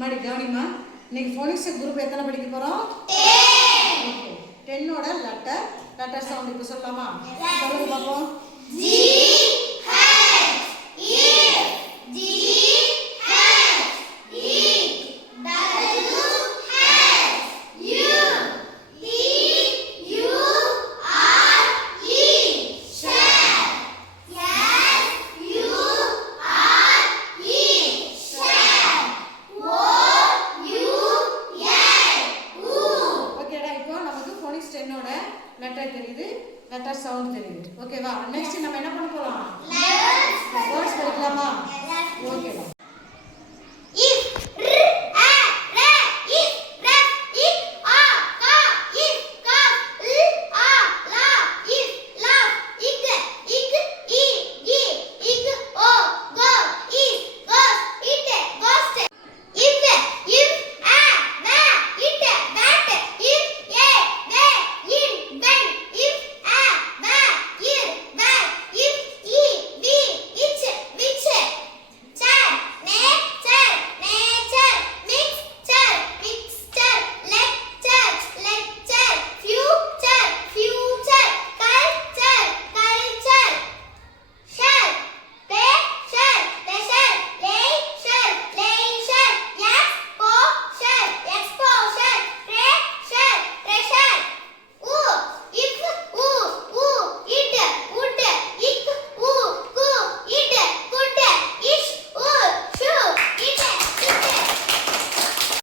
மாடி கவனிமா. இன்னைக்கு ஃபோனிக்ஸ் குரூப் எத்தனை படிக்க போறோம்? 10 ஓட லெட்டர் சவுண்ட் இப்ப சொல்லலாமா? சொல்லுங்க பாப்போம். G H E G H E W H U T U R E share. S U R E share. O U L U. ஓகேடா, இப்போ நமக்கு ஃபோனிக்ஸ் 10 ஓட லெட்டர் தெரியுது, லெட்டர் சவுண்ட் தெரியுது. ஓகேவா? நெக்ஸ்ட் நம்ம என்ன பண்ண போறோம்?